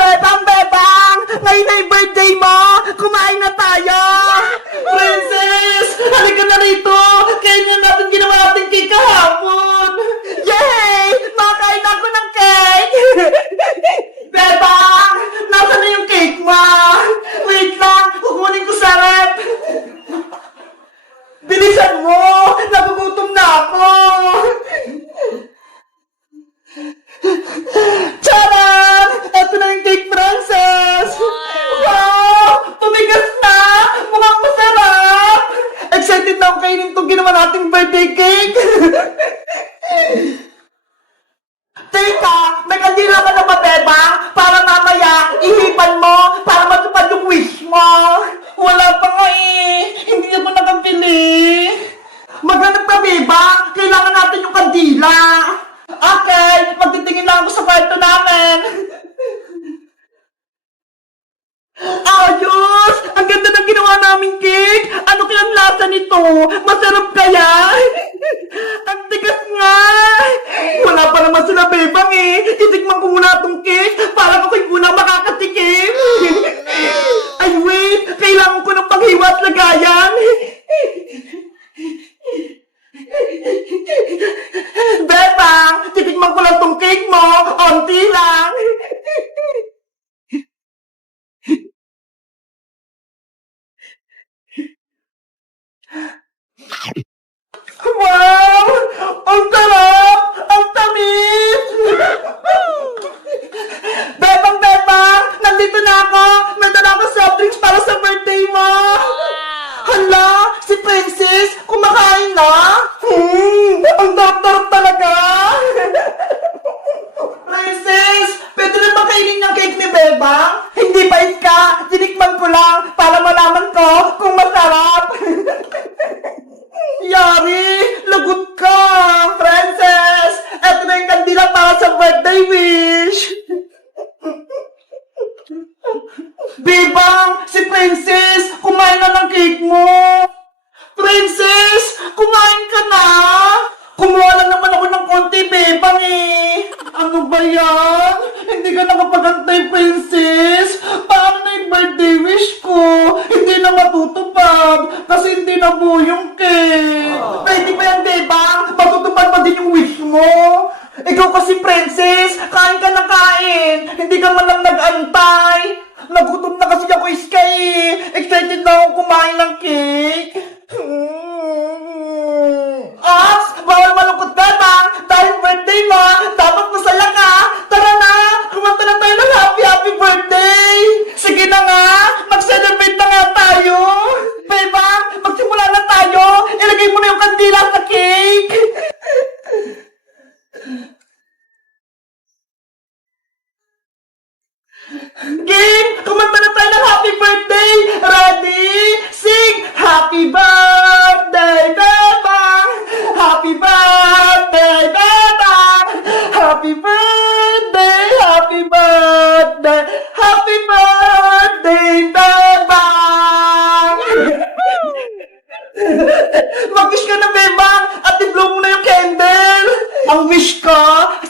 Bebang, Bebang! Ngayon ay birthday mo! Kumain na tayo! Princess! Halika na rito! Kainin na natin ginawa natin cake kahapon! Yay! Makain ako ng cake! Bebang! Nasaan na yung cake mo? Wait lang! Kukunin ko sa rep! Bilisan mo! Nagugutom na ako! Charan! Ito na yung cake, Princess! Wow! Tumigas na! Mukhang masarap! Excited na ako kainin itong ginawa nating birthday cake! Teka! May kandila ka na ba, Bebang? Para mamaya, ihipan mo para matupad yung wish mo! Wala pa nga eh! Hindi ako nakabili! Maghanap ka, Bebang! Kailangan natin yung kandila! Okay, magtitingin lang ako sa kwarto namin. Ayos! Ang ganda ng ginawa naming cake! Ano kaya ang lasa nito? Masarap kaya? Ang tigas nga! Wala pa naman sila, Bebang eh! Titikman ko muna itong cake para ako'y muna makakatikim! Ay wait! Kailangan ko ng paghiwa at lagayan! Bebang! Titikman ko lang tong cake mo! Onti lang! Wow! Ang sarap! Ang tamis! Bebang, Bebang! Nandito na ako! May dala ako soft drinks para sa birthday mo! Hala! Si Princess! Kumakain na! Ang darap-darap talaga! Princess! Pwede na ba kainin yung cake ni Bebang? Hindi pa ka! Tinikman ko lang para malaman ko kung masarap! Yari! Lagot ka! Princess! Eto na yung kandila para sa birthday wish! Bebang! Si Princess! Kumain na ng cake mo! Princess! Kumain ka na! Kumuha lang naman ako ng konti, Bebang eh! Ano ba yan? Hindi ka nakapagantay, Princess! Paano na yung birthday wish ko? Hindi na matutupad kasi hindi na buo yung cake! Pwede ba yan, Bebang? Matutupad pa din yung wish mo? Ikaw kasi, Princess! Kain ka na kain! Hindi ka man lang nag-antay! Nagutom na kasi ako, Iskay! Excited na akong kumain ng cake! Ops! Bawal malungkot, Bebang! Dahil birthday mo, dapat masaya ka! Tara na! Kumanta na tayo ng happy birthday! Sige na nga! Mag-celebrate na nga tayo! Bebang! Magsimula na tayo! Ilagay mo na yung kandila sa cake! Game! Kumanta na tayo ng happy birthday! Ready? Sing! Happy birthday, Bebang! Happy birthday, Bebang! Happy birthday! Happy birthday! Happy birthday, Bebang! Mag-wish ka na, Bebang! At i-blow mo na yung candle! Ang wish ko,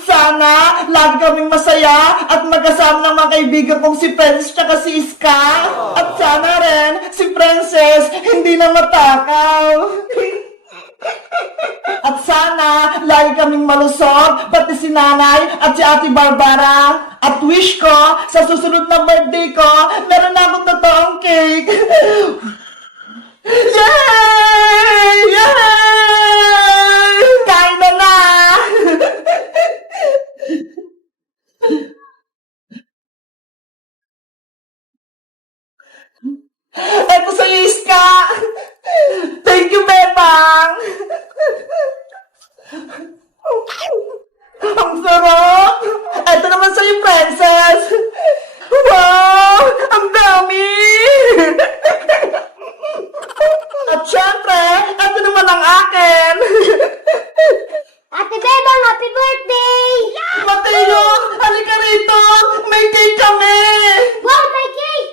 sana lagi kaming masaya at magkasama ng mga kaibigan kong si Princess at si Iska. At sana rin si Princess hindi na matakaw. At sana lagi kaming malusog, pati si Nanay at si Ate Barbara. At wish ko, sa susunod na birthday ko, meron na akong totoong cake. Yay! Yay! Kain na na! Eto sa'yo, Iska! Thank you, Bebang! Ang sarap! Eto naman sa'yo, Princess! Wow! Ang dami! At syempre, eto naman ang akin! Ate Bebang, happy birthday! Mateo! Halika rito! May cake kami! Wow, may cake!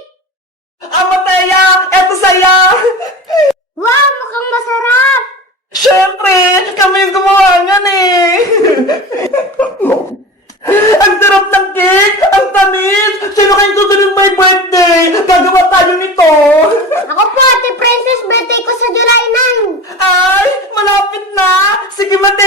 Mateo! Eto sa'yo! Wow, mukhang masarap! Syempre! Kami yung gumawa niyan eh! Ang sarap ng cake! Ang tamis!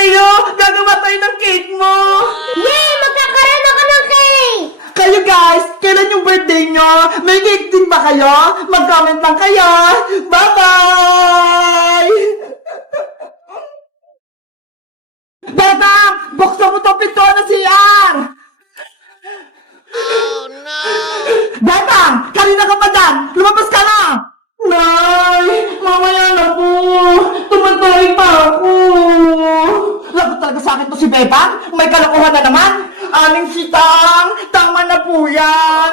Leo, gagawa tayo ng cake mo! Yay! Magkakaroon ako ng cake! Kayo guys, kailan yung birthday nyo? May cake din ba kayo? Mag-comment lang kayo! Bye-bye! Bebang! Buksan mo to pinto na CR! Bebang! Kanina ka pa dyan! Lumabas ka na! Nay! Mamaya na po! Tumatay pa ako! Lagot talaga sa akin to si Bebang! May kalokohan na naman! Aling sitang! Tama na po yan!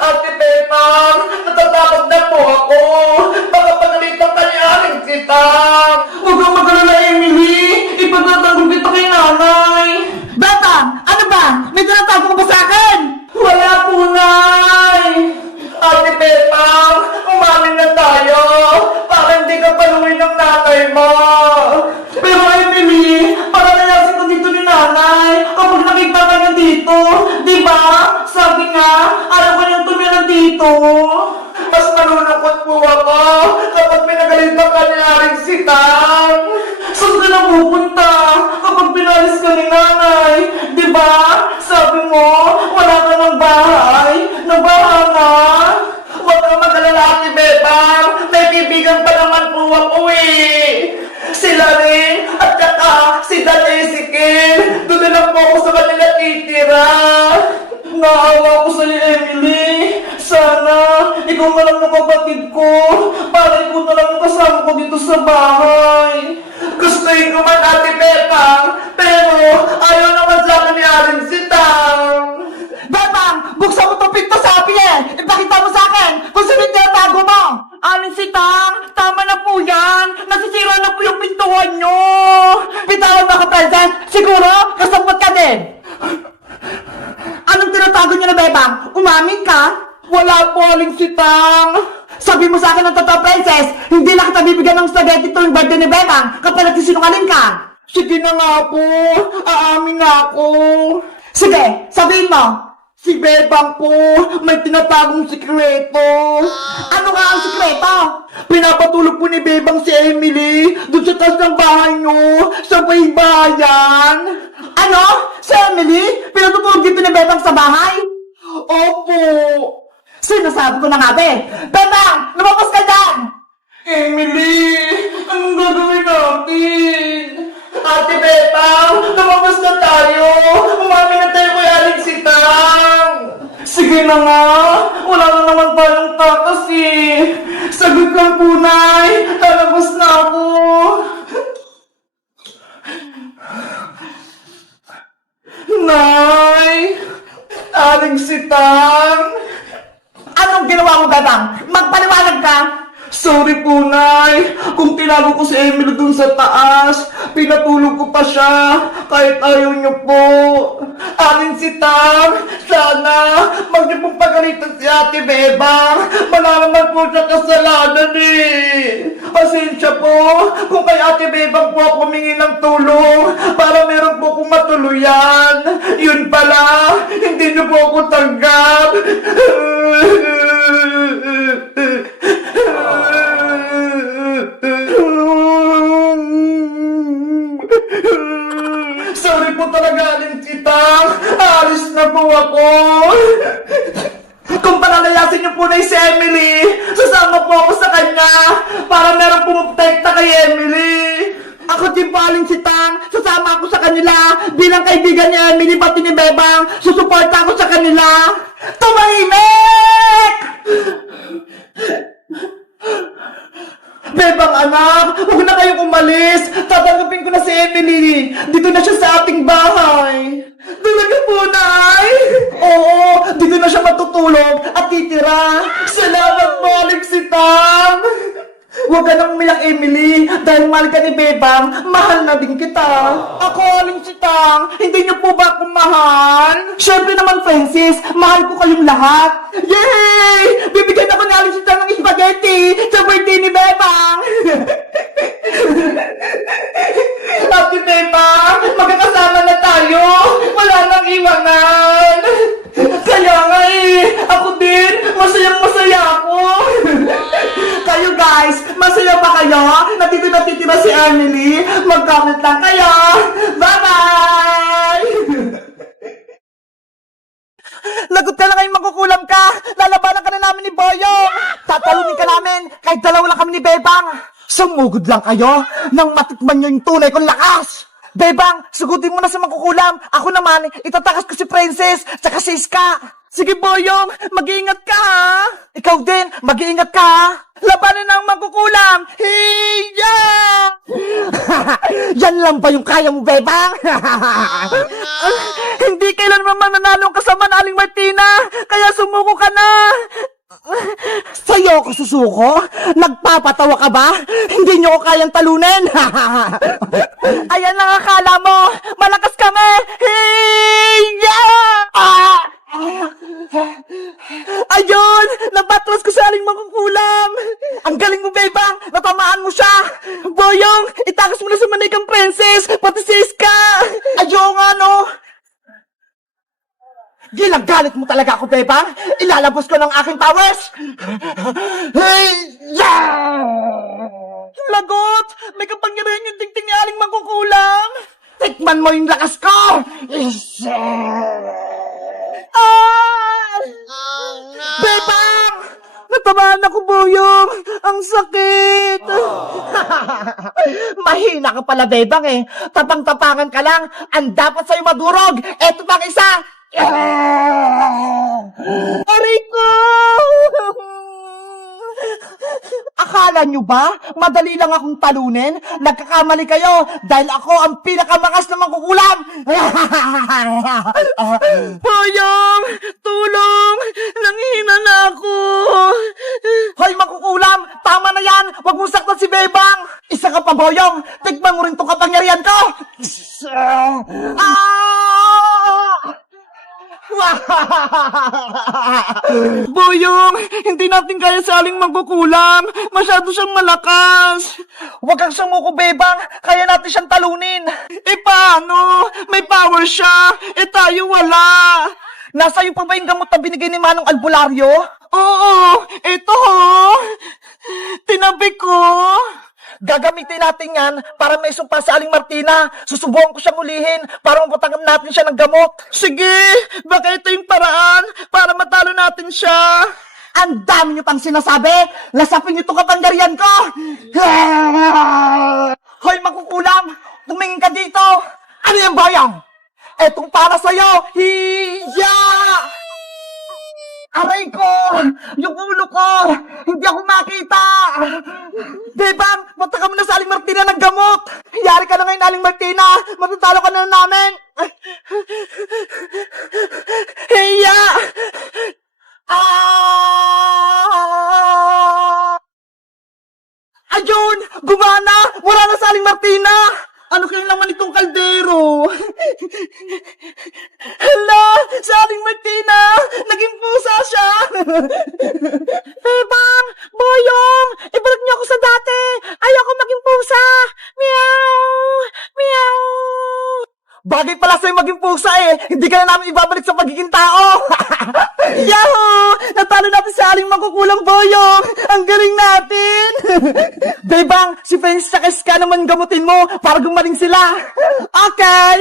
Ate Bebang! Natatakot na po ako! Baka pagalitan ka ni Aling sitang! Huwag kang mag-alala, Emily! Ipagtatanggol kita kay nanay! Bebang! Ano ba? May tinatago ka ba sa akin? Wala po, Nay! Ate Bebang! Umamin na tayo! Para hindi ka paluin ng nanay mo! Pero Emily, para nalasin ko dito ni nanay kapag nakita ka niya dito. Diba? Sabi nga, ayaw ko niyang tumira dito. Mas malulungkot po ako kapag pinagalitan ka ni Aring Sitang. Saan ka na pupunta kapag pinalis ka ni nanay? Diba? Sabi mo, wala ka ng bahay. Nabaha na. Huwag kang mag-alala, Ate Bebang. May kaibigan pa naman po ako eh. Sila rin at saka si Dan Ezekiel. Doon na lang po ako sa kanila titira. Naawa ko sa'yo, Emily. Sana ikaw na lang ng kapatid ko para ikaw na lang ang kasama ko dito sa bahay. Gustuin ko man, Ate Bebang, pero ayaw naman sa akin ni Aling Sitang. Bebang, buksan mo itong pinto, sabi eh! Ipakita mo sa akin kung sino yung tinatago mo! Aling Sitang, tama na po yan! Nasisira na po yung pintuan nyo! Bitawan mo ako, Princess! Siguro, kasabot ka din! Anong tinatago nyo na, Bebang? Umamin ka? Wala po, Aling Sitang! Sabi mo sa akin ng totoo, Princess, hindi na kita bibigyan ng spaghetti tuwing birthday ni Bebang kapag nagsisinungaling ka! Sige na nga po, aamin na ako! Sige, sabihin mo! Si Bebang po, may tinatagong sikreto. Ano nga ang sikreto? Pinapatulog po ni Bebang si Emily doon sa taas ng bahay nyo, sa may bayan. Ano? Si Emily? Pinatutulog dito ni Bebang sa bahay? Opo. Sinasabi ko na nga, be. Bebang, lumabas ka dyan! Emily, anong gagawin natin? Ate Bebang, lumabas na tayo! Umamin na tayo kay Aling Sitang! Sige na nga! Wala na naman tayong takas eh! Sagot lang po, Nay! Lalabas na ako! Nay! Aling Sitang! Anong ginawa mo, Bebang? Magpaliwanag ka! Sorry po, Nay. Kung tinago ko si Emily dun sa taas, pinatulog ko pa siya, kahit ayaw niyo po. Aling Sitang, sana, mag niyo pong pagalitan si Ate Bebang. Wala naman po siya kasalanan eh. Pasensya po, kung kay Ate Bebang po ako humingi ng tulong, para meron po akong matuluyan. Yun pala, hindi niyo po ako tanggap. Sorry po talaga, Aling Sitang. Alis na po ako. Kung palalayasin niyo po na si Emily, sasama po ako sa kanya para meron pumuprotekta kay Emily. Ako din po, Aling Sitang. Sasama ako sa kanila bilang kaibigan ni Emily pati ni Bebang. Susuporta ako sa kanila. Tumahimik! Bebang anak, huwag na kayong umalis. Tatanggapin ko na si Emily. Dito na siya sa ating bahay. Talaga po, Nay? Oo, dito na siya matutulog at titira. Salamat po, Aling Sitang. Huwag ka nang umiyak, Emily. Dahil mahal ka ni Bebang, mahal na din kita. Ako, Aling Sitang, hindi niyo po ba akong mahal? Siyempre naman, Francis, mahal ko kayong lahat. Yay! Bibigyan ako ni Aling Sitang ng spaghetti sa birthday ni Bebang. Happy Bebang, magkakasama na tayo. Wala nang iwanan. Kaya nga eh, ako din, masayang masaya ako. Kayo guys, masaya ba kayo? Nandito na titira si Emily. Mag-comment lang kayo. Bye-bye! Lagot ka na ngayon, magkukulam ka! Lalabanan ka na namin ni Boyong! Tatalunin ka namin kahit dalawa lang kami ni Bebang! Sumugod lang kayo nang matikman nyo yung tunay kong lakas! Bebang, sugutin mo na sa magkukulam! Ako naman, itatakas ko si Princess tsaka si Iska! Sige, Boyong, mag-iingat ka ha! Ikaw din, mag-iingat ka ha! Labanan ng magkukulam! Hiya! Yan lang ba yung kaya mo, Bebang? Hindi kailanman mananalo ang kasama na Aling Martina! Kaya sumuko ka na! Sa'yo ako susuko? Nagpapatawa ka ba? Hindi nyo ko kayang talunin! Ayan lang akala mo! Malakas kami! Hiya! Ayun! Nabatras ko sa Aling Magkukulam! Ang galing mo, Bebang! Natamaan mo siya! Boyong! Itakas mo na sa manikang Princess! Pati si Iska! Ayun nga, no? Ginagalit mo talaga ako, Bebang! Ilalabas ko ng aking powers! Hey! Yeah! Lagot! May kapangyarihan yung tingting ni Aling Magkukulam! Tikman mo yung lakas ko! Ah! Bebang! Natamaan ako, Boyong! Ang sakit! Mahina ka pala, Bebang eh. Tapang-tapangan ka lang. Ang dapat sa'yo madurog. Eto pang isa! Aray ko! Akala nyo ba? Madali lang akong talunin? Nagkakamali kayo dahil ako ang pinakamakas na magkukulam! Boyong! Tulong! Nanghihina na ako! Hoy, magkukulam! Tama na yan! Huwag mong saktan si Bebang! Isa ka pa, Boyong! Tikman mo rin tong kapangyarihan ko! Boyong, hindi natin kaya si Aling Magkukulam. Masyado siyang malakas. Huwag kang sumuko, Bebang. Kaya natin siyang talunin. Eh paano? May power siya. Eh tayo wala. Nasa iyo pa ba yung gamot na binigay ni Manong Albularyo? Oo, ito ho. Tinabi ko. Gagamitin natin yan para may sumpa sa Aling Martina. Susubukan ko siyang ulihin para mapatanggap natin siya ng gamot. Sige, baka ito yung paraan para matalo natin siya. Ang dami niyo pang sinasabi. Lasapin niyo itong kapangyarihan ko. Hoy, Magkukulam, tumingin ka dito. Ano yung Boyong? Etong para sa'yo. Hiya! Aray ko! Yung ulo ko! Hindi ako makita! Bebang, punta ka muna sa Aling Martina ng gamot! Yari ka na ngayon, Aling Martina! Matatalo ka na namin! Hiya! Ayun! Gumana! Wala na sa Aling Martina! Ano kayang laman itong kaldero? Hala! Sa Aling Martina! Naging pusa siya! Bebang! Boyong! Ibalik niyo ako sa dati! Ayoko maging pusa! Meow! Meow! Bagay pala sa'yo maging pusa eh! Hindi ka na namin ibabalik sa pagiging tao! Yahoo! Natalo natin sa Aling Magkukulam, Boyong! Ang galing natin! Bebang, si Fence sa Iska naman gamutin mo para gumaling sila! Okay!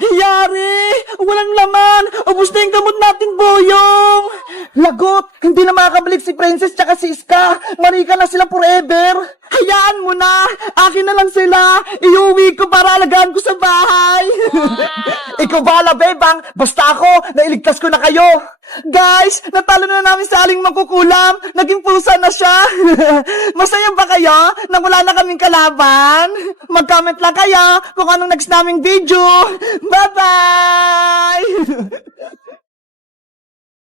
Yari! Walang laman! Ubus na yung gamot natin, Boyong! Lagot! Hindi na makakabalik si Princess tsaka si Iska! Marika na sila forever! Hayaan mo na! Akin na lang sila! Iuwi ko para alagaan ko sa bahay! Ikaw bahala, Bebang! Basta ako, nailigtas ko na kayo! Guys, natalo na namin sa Aling Magkukulam! Naging pusa na siya! Masaya ba kayo na wala na kaming kalaban? Mag-comment lang kayo kung anong next naming video! Bye-bye!